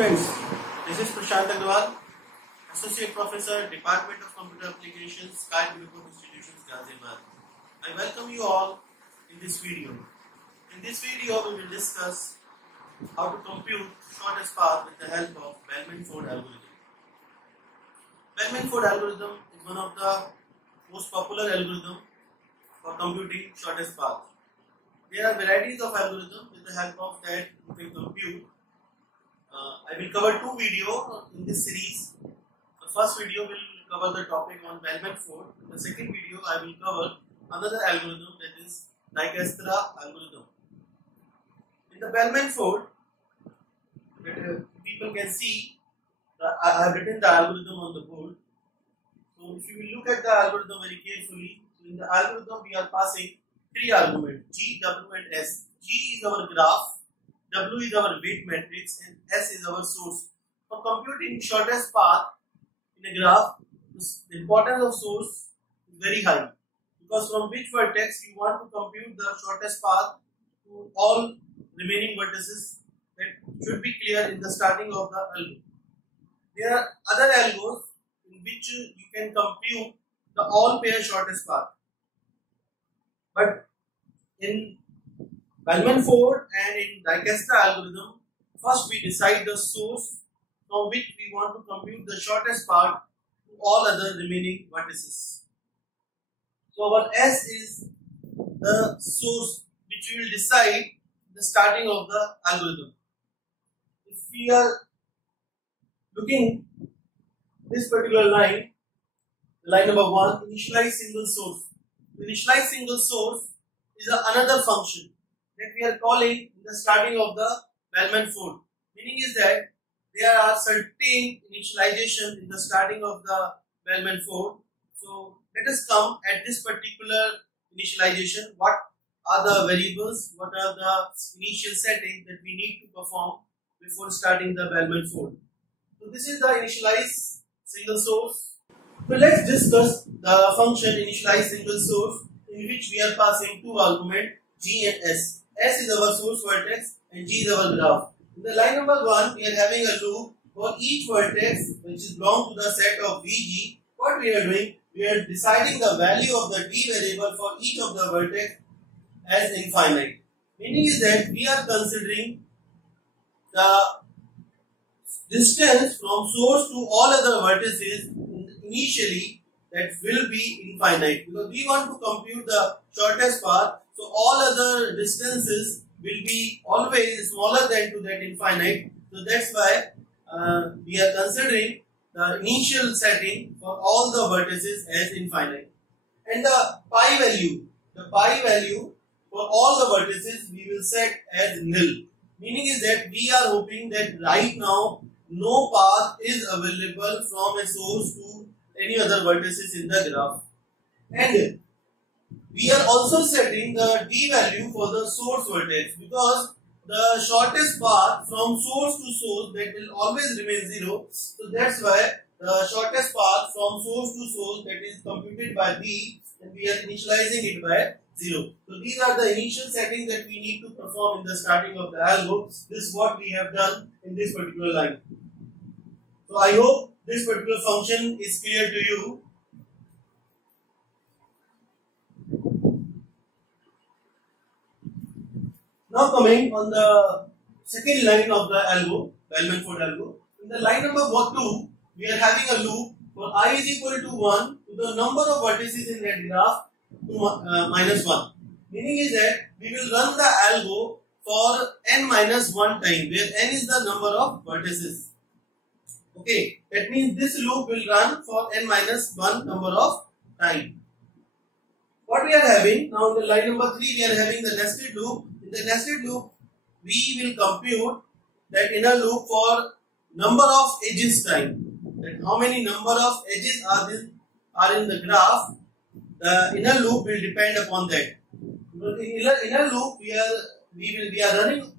students, this is Prashant Agrawal, Associate Professor, Department of Computer Applications, Sky Group of Institutions, Ghaziabad. I welcome you all in this video. In this video, we will discuss how to compute shortest path with the help of bellman-ford algorithm. Bellman-ford algorithm is one of the most popular algorithms for computing shortest path. There are varieties of algorithms with the help of that you can compute. I will cover two videos in this series. The first video will cover the topic on bellman-ford. The second video I will cover another algorithm, that is dijkstra algorithm. In the bellman-ford, people can see I have written the algorithm on the board. So if you will look at the algorithm very carefully, in the algorithm we are passing three arguments, G, W and S. G is our graph, W is our weight matrix and S is our source. For computing shortest path in a graph, the importance of source is very high, because from which vertex you want to compute the shortest path to all remaining vertices, that should be clear in the starting of the algo. There are other algos in which you can compute the all pair shortest path. But in bellman-ford and in dijkstra algorithm, first we decide the source from which we want to compute the shortest path to all other remaining vertices. So our S is the source which we will decide the starting of the algorithm. If we are looking this particular line, line number 1, initialize single source. To initialize single source is another function that we are calling in the starting of the bellman-ford. Meaning is that there are certain initialization in the starting of the bellman-ford. So let us come at this particular initialization. What are the variables? What are the initial settings that we need to perform before starting the bellman-ford? So this is the initialize single source. So let's discuss the function initialize single source, in which we are passing two arguments, G and S. S is our source vertex and G is our graph. In the line number 1, we are having a loop for each vertex which is belong to the set of VG. What we are doing, we are deciding the value of the D variable for each of the vertex as infinite. Meaning is that we are considering the distance from source to all other vertices initially that will be infinite, because we want to compute the shortest path, so all other distances will be always smaller than to that infinite. So that's why we are considering the initial setting for all the vertices as infinite. And the pi value for all the vertices we will set as nil. Meaning is that we are hoping that right now no path is available from a source to any other vertices in the graph. And we are also setting the D value for the source vertex, because the shortest path from source to source, that will always remain 0. So that's why the shortest path from source to source, that is computed by D, and we are initializing it by 0. So these are the initial settings that we need to perform in the starting of the algo. This is what we have done in this particular line. So I hope this particular function is clear to you. Now coming on the second line of the algo, bellman-ford algo. In the line number 2, we are having a loop for I is equal to 1 to the number of vertices in that graph to minus 1. Meaning is that we will run the algo for n minus 1 time, where n is the number of vertices. Okay, that means this loop will run for n minus 1 number of time. What we are having now in the line number 3, we are having the nested loop. In the nested loop, we will compute that inner loop for number of edges time. That how many number of edges are in the graph. The inner loop will depend upon that. In inner loop, we are running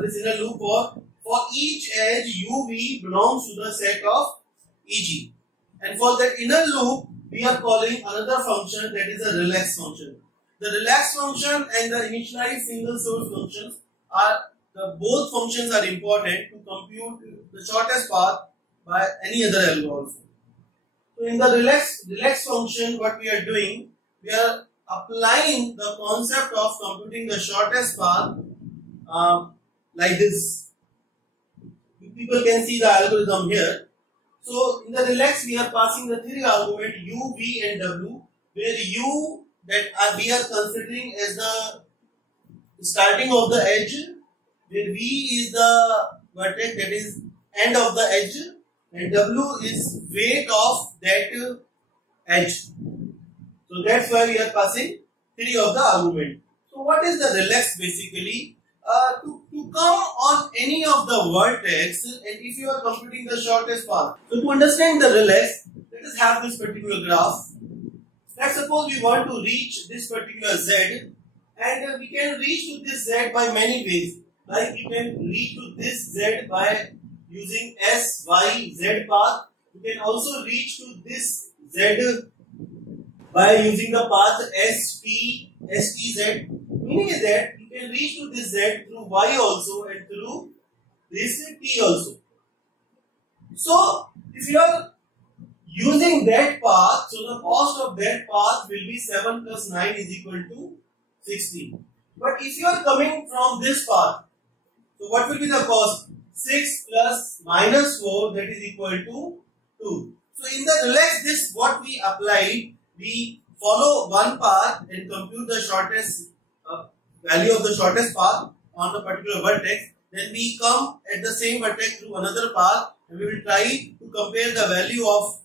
this inner loop for each edge UV belongs to the set of EG. And for that inner loop, we are calling another function, that is a relax function. The relax function and the initialize single source functions are both functions are important to compute the the shortest path by any other algo also. So in the relax function, what we are doing, we are applying the concept of computing the shortest path like this. People can see the algorithm here. So in the relax, we are passing the three arguments u, v, and w, where u that we are considering as the starting of the edge, where v is the vertex, that is end of the edge, and w is weight of that edge. So that's why we are passing three of the argument. So what is the relax basically? To come on any of the vertex, and if you are computing the shortest path. So to understand the relax, let us have this particular graph. Let's suppose we want to reach this particular z, and we can reach to this z by many ways. Like we can reach to this z by using s, y, z path. We can also reach to this z by using the path s, t, z. Meaning is that you can reach to this z through y also and through this t also. So if you are using that path, so the cost of that path will be 7 plus 9 is equal to 16. But if you are coming from this path, so what will be the cost? 6 plus minus 4, that is equal to 2. So in the relax, this what we applied, we follow one path and compute the shortest value of the shortest path on the particular vertex. Then we come at the same vertex through another path, and we will try to compare the value of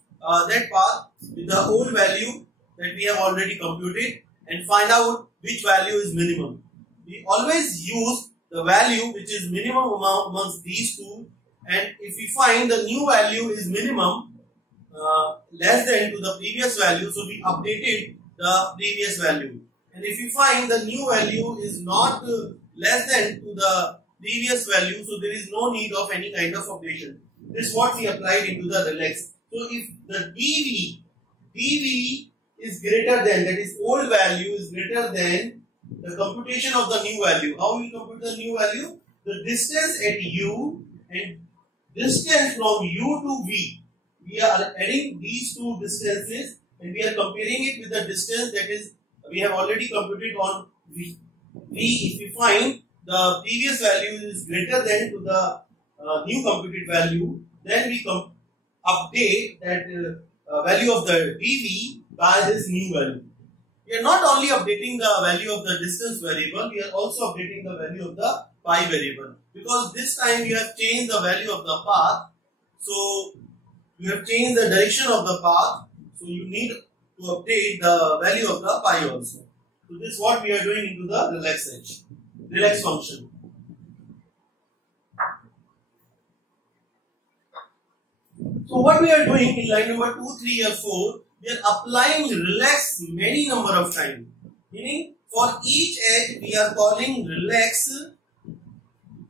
that path with the old value that we have already computed and find out which value is minimum. We always use the value which is minimum amongst these two, and if we find the new value is minimum less than to the previous value, so we updated the previous value. And if you find the new value is not less than to the previous value, so there is no need of any kind of updation. This is what we applied into the relax. So if the dv is greater than, that is old value is greater than the computation of the new value. How we compute the new value? The distance at u and distance from u to v. We are adding these two distances and we are comparing it with the distance that is we have already computed on v. If we find the previous value is greater than to the new computed value, then we update that value of the dv by this new value. We are not only updating the value of the distance variable, we are also updating the value of the pi variable, because this time we have changed the value of the path. So you have changed the direction of the path, so you need to update the value of the pi also. So this is what we are doing into the relax function. So what we are doing in line number 2, 3 or 4, we are applying relax many number of times. Meaning for each edge we are calling relax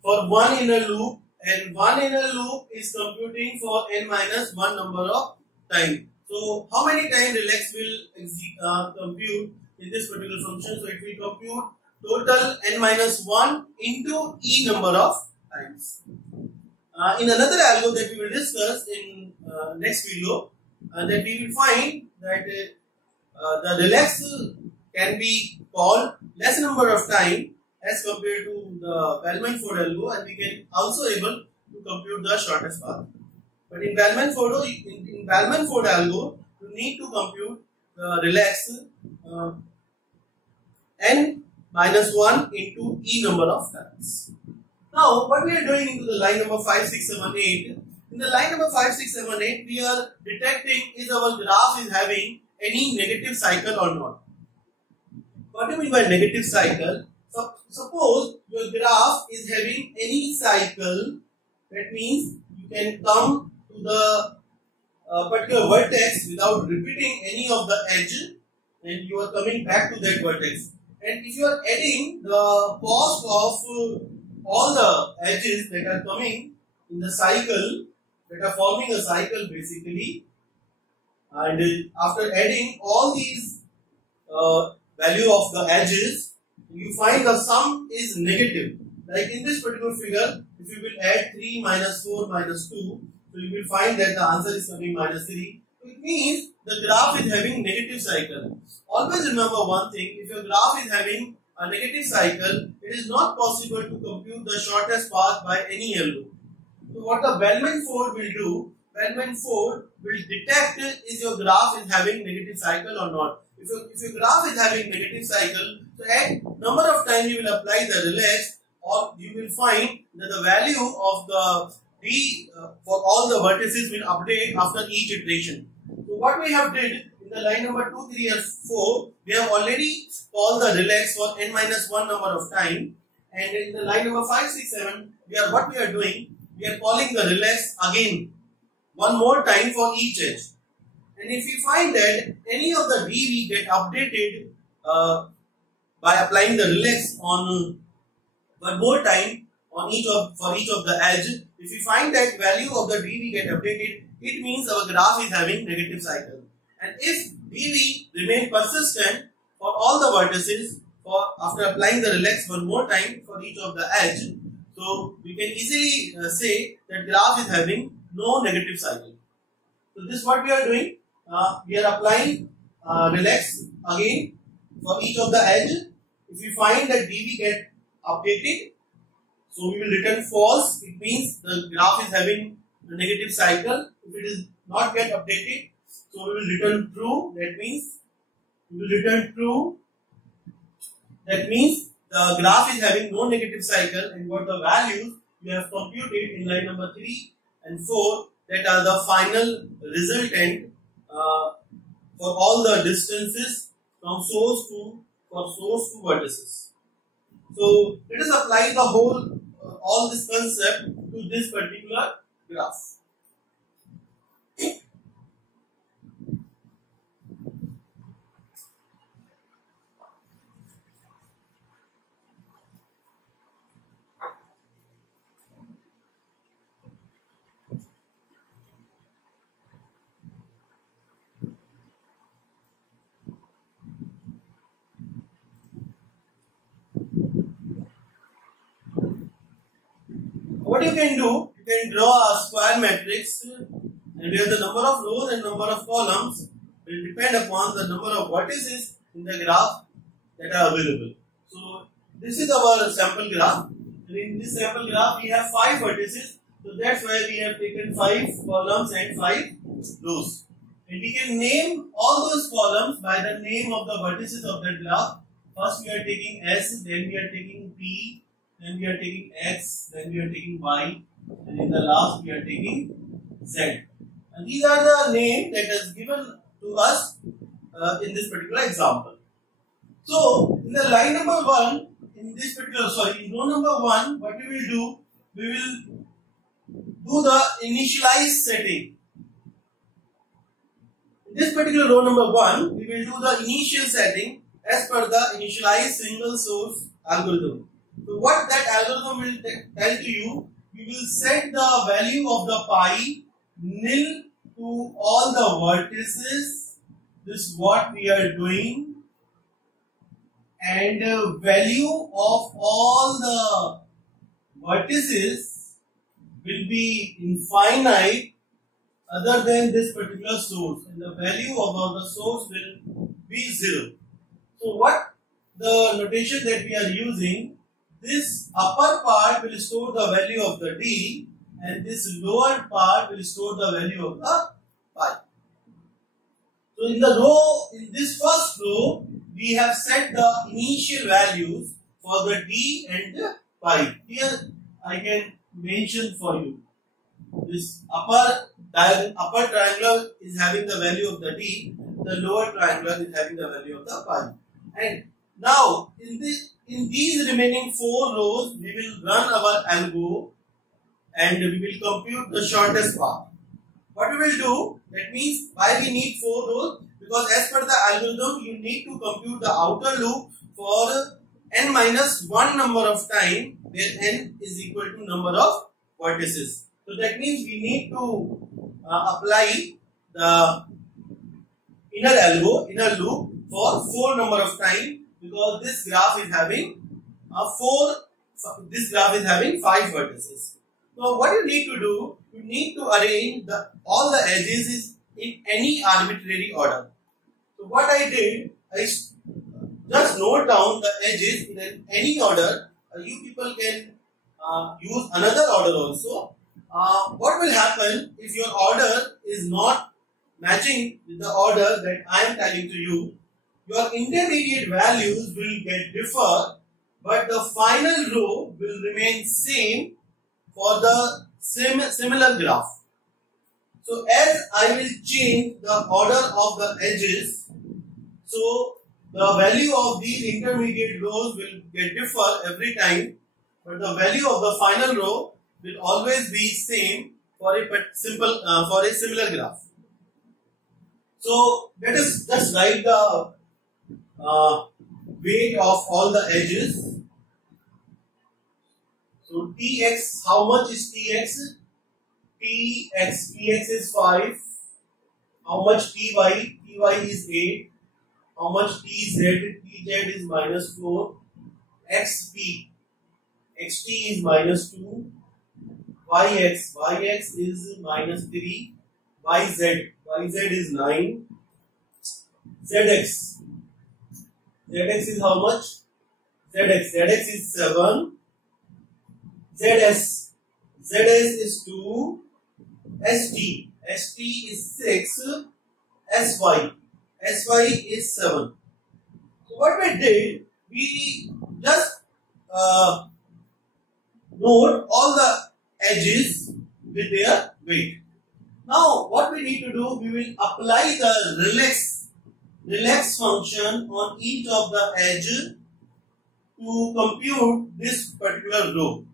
for one inner loop, and one inner loop is computing for n minus 1 number of time. So how many times relax will compute in this particular function? So it will compute total n minus 1 into e number of times. In another algo that we will discuss in next video, that we will find that the relax can be called less number of time as compared to the bellman-ford algo, and we can also able to compute the shortest path. But in bellman-ford algo, you need to compute the relax n minus 1 into e number of times. Now, what we are doing into the line number 5, 6, 7, 8. In the line number 5, 6, 7, 8, we are detecting is our graph is having any negative cycle or not. What do you mean by negative cycle? So, suppose your graph is having any cycle, that means you can come to the particular vertex without repeating any of the edge, and you are coming back to that vertex. And if you are adding the cost of all the edges that are coming in the cycle, that are forming a cycle basically, and after adding all these value of the edges, you find the sum is negative. like in this particular figure, if you will add 3 minus 4 minus 2, so you will find that the answer is coming minus 3. So it means the graph is having negative cycle. Always remember one thing, if your graph is having a negative cycle, it is not possible to compute the shortest path by any algo. So what the bellman-ford will do, bellman-ford will detect is your graph is having negative cycle or not. If your graph is having negative cycle, so at number of times you will apply the relax, or you will find that the value of the D for all the vertices will update after each iteration. So what we have did in the line number 2, 3 and 4, we have already called the relax for n minus 1 number of time, and in the line number 5, 6, 7, what we are doing, we are calling the relax again one more time for each edge. And if we find that any of the DV get updated by applying the relax on one more time on for each of the edge, if we find that value of the DV get updated, it means our graph is having negative cycle. And if DV remain persistent for all the vertices after applying the relax one more time for each of the edge, so we can easily say that graph is having no negative cycle. So this is what we are doing. We are applying relax again for each of the edge. If we find that DV get updated, so we will return false. It means the graph is having a negative cycle. If it is not get updated, so we will return true. That means we will return true. That means the graph is having no negative cycle, and what the values we have computed in line number 3 and 4, that are the final resultant for all the distances from source to vertices. So let us apply the whole all this concept to this particular graph. What you can do, you can draw a square matrix, and where the number of rows and number of columns will depend upon the number of vertices in the graph that are available. So this is our sample graph. And in this sample graph we have 5 vertices, so that's why we have taken 5 columns and 5 rows. And we can name all those columns by the name of the vertices of that graph. First we are taking S, then we are taking P, then we are taking X, then we are taking Y, and in the last we are taking Z. And these are the names that is given to us in this particular example. So in the line number 1, in row number 1, what we will do, we will do the initialize setting. In this particular row number 1, we will do the initial setting as per the initialize single source algorithm. So what that algorithm will tell to you, we will set the value of the pi nil to all the vertices. This is what we are doing, and value of all the vertices will be infinite other than this particular source, and the value of the source will be 0. So what the notation that we are using, this upper part will store the value of the D, and this lower part will store the value of the pi. So in this first row, we have set the initial values for the D and the pi. Here I can mention for you. This upper triangular is having the value of the D, the lower triangular is having the value of the pi. And now in these remaining 4 rows, we will run our algo and we will compute the shortest path. What we will do, that means why we need 4 rows, because as per the algorithm you need to compute the outer loop for n minus 1 number of time, where n is equal to number of vertices. So that means we need to apply the inner loop for 4 number of time, because this graph is having 4 this graph is having 5 vertices. Now what you need to do, you need to arrange all the edges in any arbitrary order. So what I did, I just note down the edges in any order. You people can use another order also. What will happen if your order is not matching with the order that I am telling to you? Your intermediate values will get differ, but the final row will remain same for the similar graph. So as I will change the order of the edges, so the value of these intermediate rows will get differ every time, but the value of the final row will always be same for a similar graph. So let us just write the weight of all the edges. So Tx, how much is Tx? Tx is 5. How much Ty? Ty is 8. How much Tz? Tz is minus 4. Xp, Xt is minus 2. Yx, Yx is minus 3. Yz, Yz is 9. Zx, Zx is how much? Zx is 7. Zs, Zs is 2. St, St is 6. Sy, Sy is 7. So what we did, we just note all the edges with their weight. Now what we need to do, we will apply the relax function on each of the edge to compute this particular row.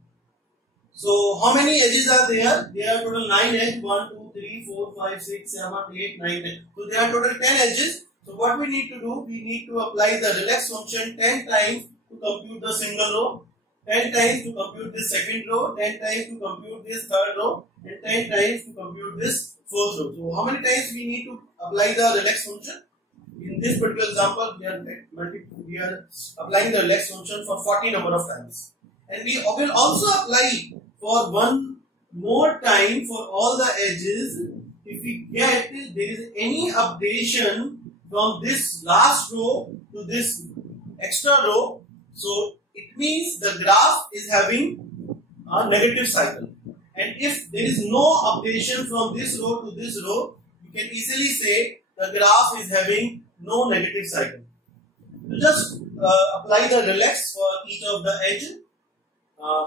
So how many edges are there? There are total 9 edges. 1, 2, 3, 4, 5, 6, 7, 8, 9, 10. So there are total 10 edges. So what we need to do, we need to apply the relax function 10 times to compute the single row, 10 times to compute this second row, 10 times to compute this third row, and 10 times to compute this fourth row. So how many times we need to apply the relax function? In this particular example, we are applying the relax function for 40 number of times. And we will also apply for one more time for all the edges. If we get there is any updation from this last row to this extra row, so it means the graph is having a negative cycle. And if there is no updation from this row to this row, you can easily say the graph is having no negative cycle. You just apply the relax for each of the edge.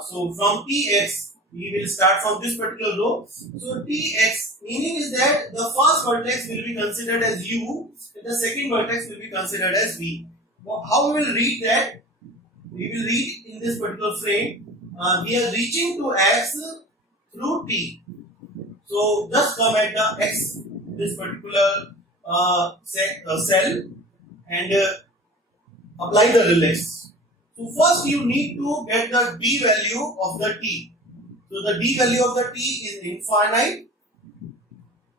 So from Tx, we will start from this particular row. So Tx meaning is that the first vertex will be considered as U and the second vertex will be considered as V. How we will read that? We will read in this particular frame. We are reaching to X through T. So just come at the X, this particular cell, and apply the relax. So first you need to get the D value of the T. So the D value of the T is infinite.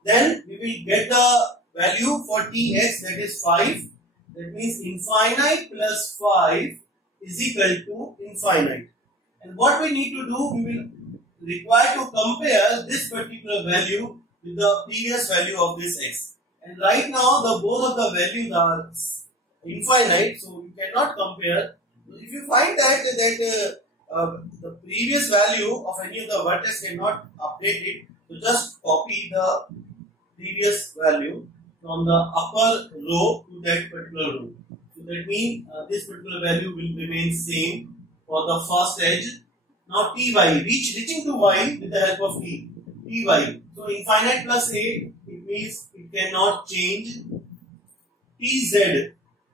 Then we will get the value for Tx, that is 5. That means infinite plus 5 is equal to infinite. And what we need to do, we will require to compare this particular value with the previous value of this x. And right now the both of the values are infinite, so we cannot compare. If you find that the previous value of any of the vertex cannot update it, so just copy the previous value from the upper row to that particular row. So that means this particular value will remain same for the first edge. Now Ty, reaching to y with the help of T. Ty. So infinite plus 8, it means it cannot change. Tz,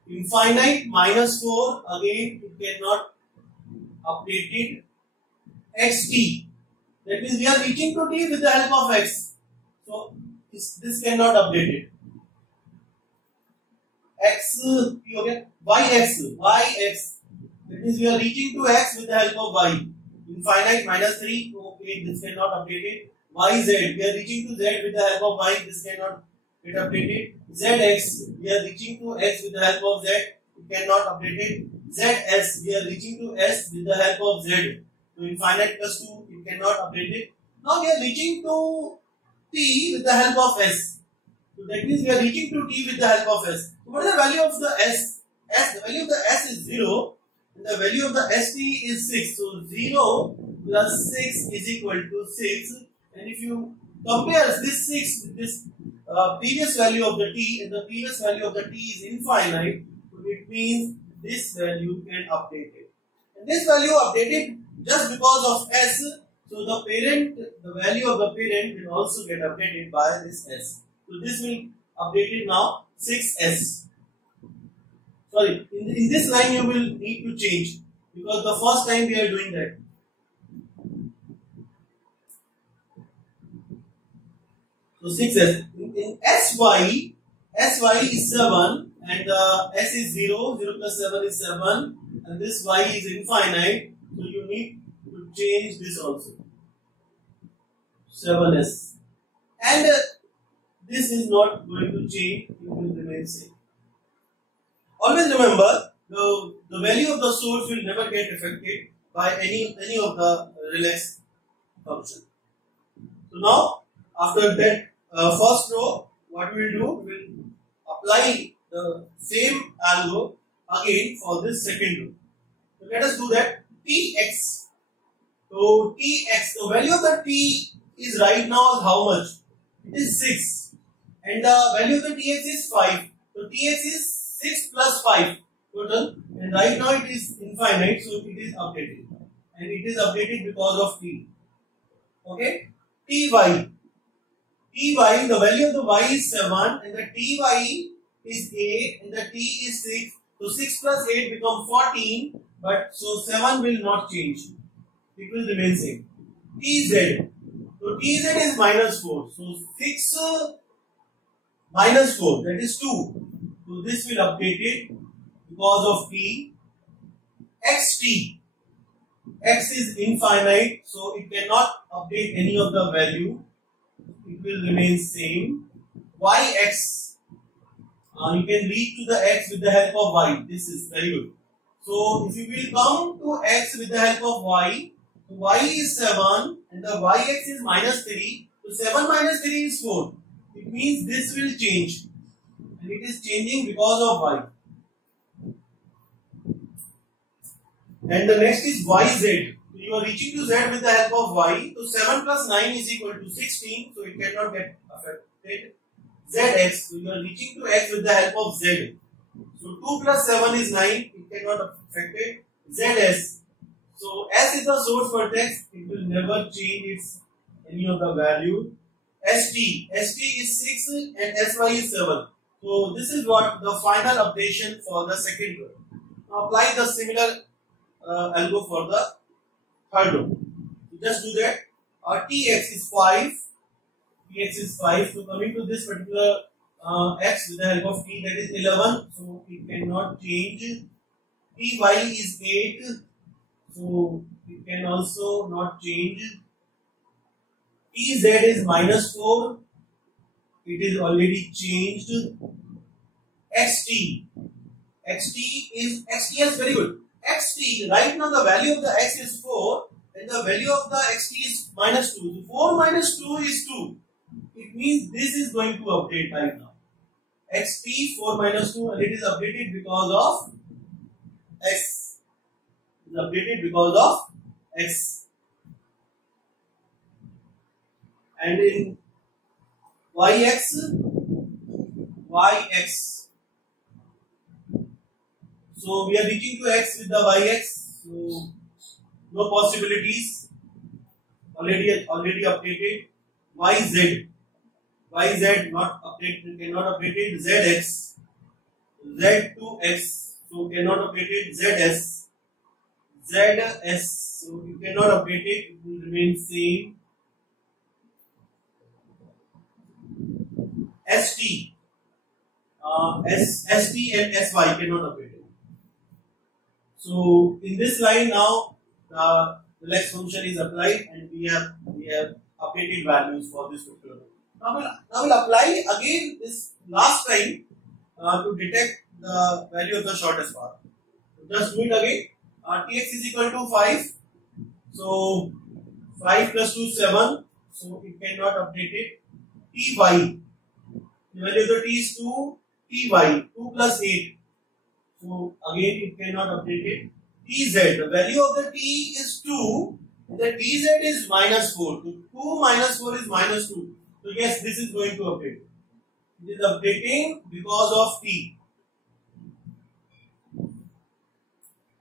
infinite minus 4, again it cannot update it. Xt, that means we are reaching to T with the help of x. So this cannot update it. X, okay, yx, that means we are reaching to x with the help of y. Infinite minus 3, okay, this cannot update it. Yz, we are reaching to z with the help of y, this cannot get updated. Zx, we are reaching to x with the help of z, we cannot update it. ZS, we are reaching to S with the help of Z. So infinite plus 2, it cannot update it. Now we are reaching to T with the help of S. So that means we are reaching to T with the help of S. So what is the value of the S? The value of the S is 0 and the value of the ST is 6. So 0 plus 6 is equal to 6. And if you compare this 6 with this previous value of the T, and the previous value of the T is infinite, so it means this value can update it. And this value updated just because of S, so the value of the parent will also get updated by this S. So this will update it now 6S. Sorry, in this line you will need to change because the first time we are doing that. So 6S. In SY is 7 and S is 0, 0 plus 7 is 7 and this Y is infinite. So you need to change this also. 7S. And this is not going to change, it will remain same. Always remember, the value of the source will never get affected by any of the relax function. So now, after that first row, what we will do, we will apply the same algo again for this second row. So let us do that. Tx. So Tx, the value of the T is right now is how much? It is 6. And the value of the Tx is 5. So Tx is 6 plus 5 total. And right now it is infinite, so it is updated. And it is updated because of T. Okay? Ty. Ty, the value of the Y is 7 and the Ty is 8 and the T is 6. So 6 plus 8 become 14, but so 7 will not change. It will remain same. Tz. So Tz is minus 4. So 6 minus 4, that is 2. So this will update it because of T. Xt. X is infinite, so it cannot update any of the value. It will remain same. Yx. You can reach to the X with the help of Y. This is very good. So if you will come to X with the help of Y, Y is 7 and the Yx is minus 3. So 7 minus 3 is 4. It means this will change. And it is changing because of Y. And the next is YZ. So you are reaching to Z with the help of Y. So 7 plus 9 is equal to 16. So it cannot get affected. Zx. So you are reaching to X with the help of Z. So 2 plus 7 is 9. It cannot affect it. Zs. So S is the source vertex. It will never change any of the value. St. St is 6 and Sy is 7. So this is what the final updation for the second row. Now apply the similar algo for the third row. So just do that. Tx is 5. Tx is 5. So coming to this particular x with the help of t, that is 11. So it cannot change. Ty is 8. So it can also not change. Tz is minus 4. It is already changed. Xt. Xt is very good. Xt, right now the value of the x is 4 and the value of the xt is minus 2. So 4 minus 2 is 2. It means this is going to update right now. Xt 4 minus 2 and it is updated because of x. It is updated because of x. And in yx. So we are reaching to x with the yx. So no possibilities. Already updated. Yz not updated. Cannot updated. Zx. Z2x. So cannot updated. Zs. So you cannot update it. It will remain same. St. St and Sy cannot update it. So in this line now the relax function is applied and we have updated values for this particular. Now we'll apply again this last time to detect the value of the shortest path. So just do it again. Tx is equal to 5. So 5 plus 2 7. So it cannot update it. Ty. The value of the t is 2. Ty. 2 plus 8. So again it cannot update it. Tz. The value of the t is 2. The tz is minus 4. So 2 minus 4 is minus 2. So yes, this is going to update. It is updating because of t.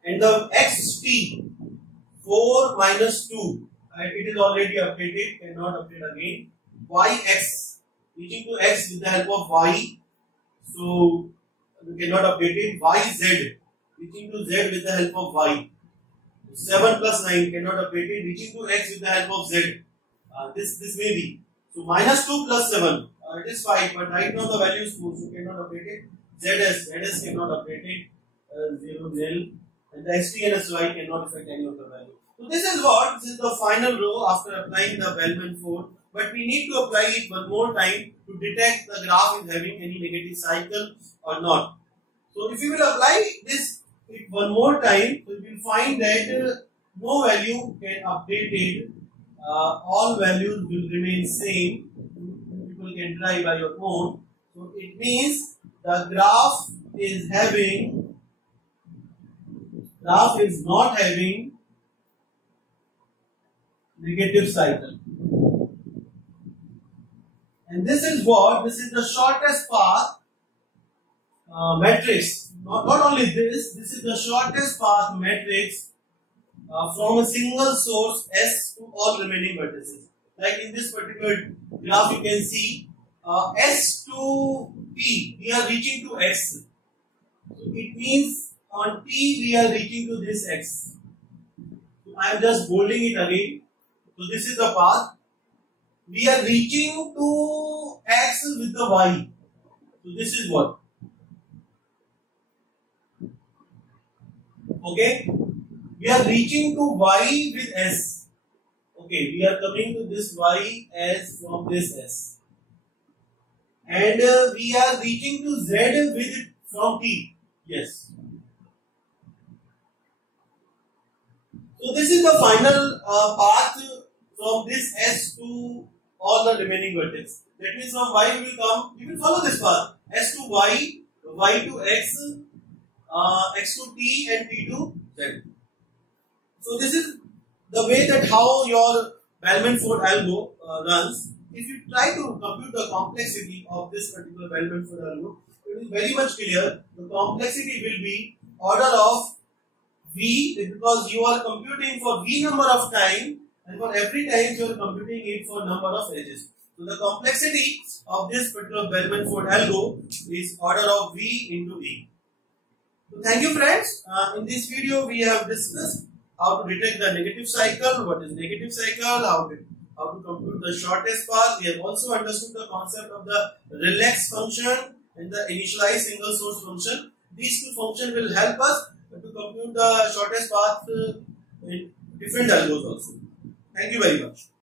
And the xt 4 minus 2. It is already updated. Cannot update again. Yx reaching to x with the help of y. So we cannot update it. Yz reaching to z with the help of y. 7 plus 9 cannot update it. Reaching to x with the help of z. This may be. So minus 2 plus 7. It is 5, but right now the value is 4, so cannot update it. Zs cannot update it. 0 nil. And the xt and sy cannot affect any of the value. So this is the final row after applying the Bellman-Ford. But we need to apply it one more time to detect the graph is having any negative cycle or not. So if you will apply this one more time, so you will find that no value can update it. All values will remain same. People can try by your own. So it means the graph is not having negative cycle. And this is the shortest path matrix. Not only this is the shortest path matrix from a single source S to all remaining vertices. Like in this particular graph, you can see S to T, we are reaching to X. So it means on T we are reaching to this X. So I am just bolding it again. So this is the path. We are reaching to X with the Y. So this is what? Okay. We are reaching to Y with S. Okay. We are coming to this Y as from this S. And we are reaching to Z with it from T. Yes. So this is the final path from this S to all the remaining vertices. That means from Y we will come, we will follow this path. S to Y, Y to X, X to T and T to Z. So this is the way that how your Bellman-Ford algo runs. If you try to compute the complexity of this particular Bellman-Ford algo, it is very much clear. The complexity will be order of V, because you are computing for V number of time, and for every time you are computing it for number of edges. So the complexity of this particular Bellman-Ford algo is order of V into E. So thank you friends. In this video we have discussed how to detect the negative cycle, what is negative cycle, how to compute the shortest path. We have also understood the concept of the relax function and the initialize single source function. These two functions will help us to compute the shortest path in different algos also. Thank you very much.